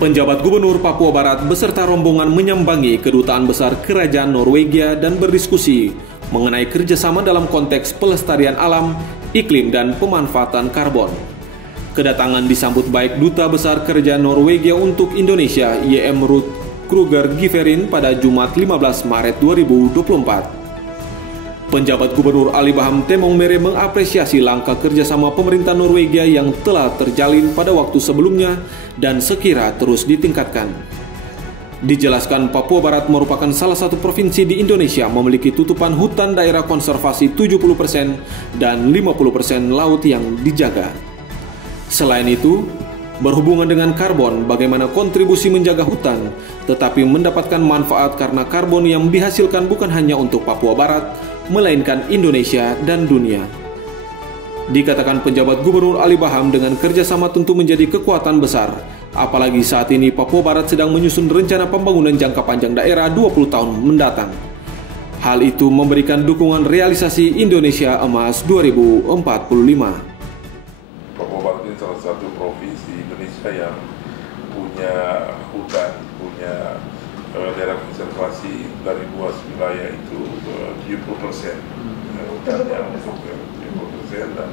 Penjabat Gubernur Papua Barat beserta rombongan menyambangi Kedutaan Besar Kerajaan Norwegia dan berdiskusi mengenai kerjasama dalam konteks pelestarian alam, iklim, dan pemanfaatan karbon. Kedatangan disambut baik Duta Besar Kerajaan Norwegia untuk Indonesia, Y.M. Ruud Kruger Giverin pada Jumat 15 Maret 2024. Penjabat Gubernur Ali Baham Temong Mere mengapresiasi langkah kerjasama pemerintah Norwegia yang telah terjalin pada waktu sebelumnya dan sekira terus ditingkatkan. Dijelaskan Papua Barat merupakan salah satu provinsi di Indonesia memiliki tutupan hutan daerah konservasi 70% dan 50% laut yang dijaga. Selain itu, berhubungan dengan karbon, bagaimana kontribusi menjaga hutan, tetapi mendapatkan manfaat karena karbon yang dihasilkan bukan hanya untuk Papua Barat, melainkan Indonesia dan dunia. Dikatakan penjabat Gubernur Ali Baham dengan kerjasama tentu menjadi kekuatan besar, apalagi saat ini Papua Barat sedang menyusun rencana pembangunan jangka panjang daerah 20 tahun mendatang. Hal itu memberikan dukungan realisasi Indonesia Emas 2045. Papua Barat ini salah satu provinsi Indonesia yang punya hutan, punya daerah konservasi dari luas wilayah itu 70%, hutannya untuk 70% dan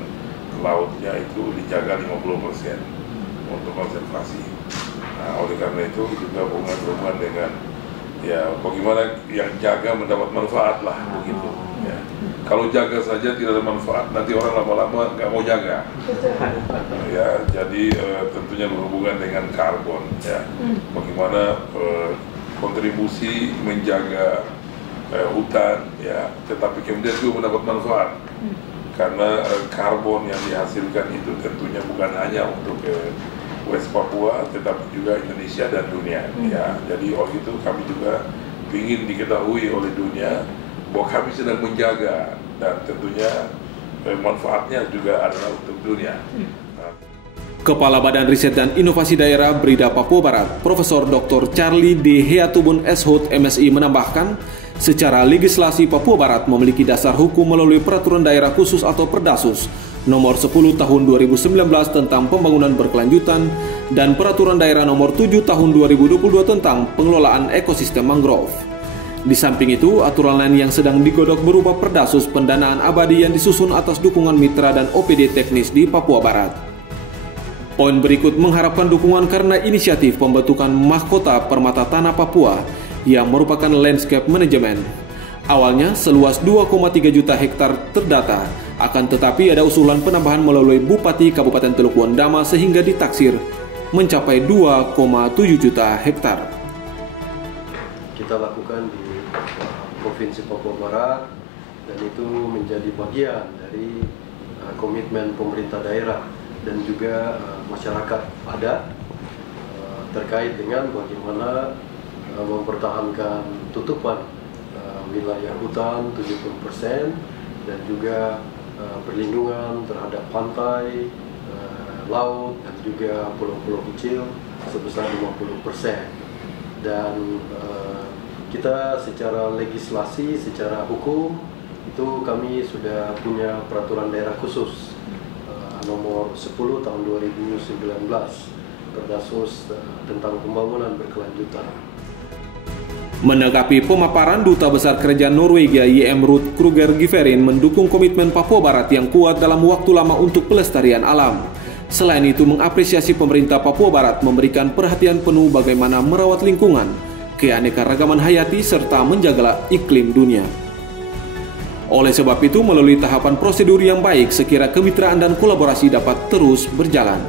lautnya itu dijaga 50% untuk konservasi. Nah, oleh karena itu juga berhubungan dengan ya bagaimana yang jaga mendapat manfaat lah begitu. Ya. Kalau jaga saja tidak ada manfaat, nanti orang lama-lama nggak mau jaga. Ya, jadi tentunya berhubungan dengan karbon. Ya, bagaimana kontribusi menjaga hutan, ya, tetapi kemudian juga mendapat manfaat karena karbon yang dihasilkan itu tentunya bukan hanya untuk West Papua, tetapi juga Indonesia dan dunia. Ya, jadi oleh itu kami juga ingin diketahui oleh dunia bahwa kami sedang menjaga dan tentunya manfaatnya juga adalah untuk dunia. Kepala Badan Riset dan Inovasi Daerah Brida Papua Barat, Profesor Dr. Charlie D. Heatubun S.Hut MSI menambahkan, secara legislasi Papua Barat memiliki dasar hukum melalui Peraturan Daerah Khusus atau Perdasus Nomor 10 Tahun 2019 tentang Pembangunan Berkelanjutan dan Peraturan Daerah Nomor 7 Tahun 2022 tentang Pengelolaan Ekosistem Mangrove. Di samping itu, aturan lain yang sedang digodok berupa Perdasus Pendanaan Abadi yang disusun atas dukungan mitra dan OPD teknis di Papua Barat. Poin berikut mengharapkan dukungan karena inisiatif pembentukan Mahkota Permata Tanah Papua yang merupakan landscape management. Awalnya seluas 2,3 juta hektar terdata, akan tetapi ada usulan penambahan melalui Bupati Kabupaten Teluk Wondama sehingga ditaksir mencapai 2,7 juta hektar. Kita lakukan di Provinsi Papua Barat dan itu menjadi bagian dari komitmen pemerintah daerah dan juga masyarakat adat terkait dengan bagaimana mempertahankan tutupan wilayah hutan 70% dan juga perlindungan terhadap pantai, laut dan juga pulau-pulau kecil sebesar 50%. Dan kita secara legislasi, secara hukum itu kami sudah punya peraturan daerah khusus nomor 10 tahun 2019 Perdasus tentang pembangunan berkelanjutan. Menanggapi pemaparan Duta Besar Kerajaan Norwegia Y.M. Ruud Kruger Giverin mendukung komitmen Papua Barat yang kuat dalam waktu lama untuk pelestarian alam. Selain itu mengapresiasi pemerintah Papua Barat memberikan perhatian penuh bagaimana merawat lingkungan, keanekaragaman hayati serta menjaga iklim dunia. Oleh sebab itu, melalui tahapan prosedur yang baik, sekira kemitraan dan kolaborasi dapat terus berjalan.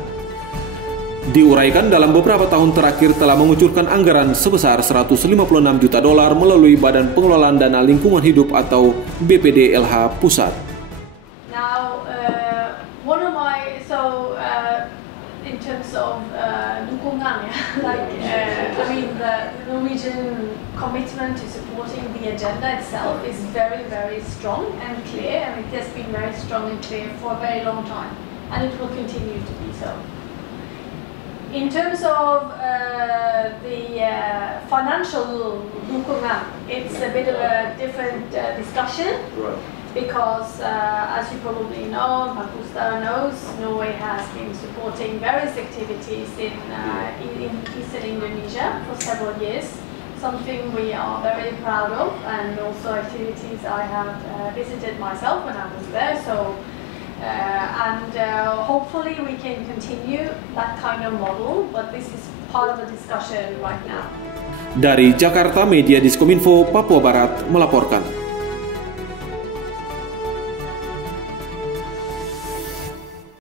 Diuraikan dalam beberapa tahun terakhir telah mengucurkan anggaran sebesar $156 juta melalui Badan Pengelolaan Dana Lingkungan Hidup atau BPDLH Pusat. Now, in terms of dukungan, the Norwegian commitment to supporting the agenda itself is very, very strong and clear, and it has been very strong and clear for a very long time, and it will continue to be so. In terms of the financial dukungan, it's a bit of a different discussion. Right. because as you probably know, Pak Buster knows, Norway has been supporting various activities in Eastern Indonesia for several years, something we are very proud of, and also activities I have visited myself when I was there. So, hopefully we can continue that kind of model, but this is part of the discussion right now. Dari Jakarta, Media Diskominfo, Papua Barat melaporkan.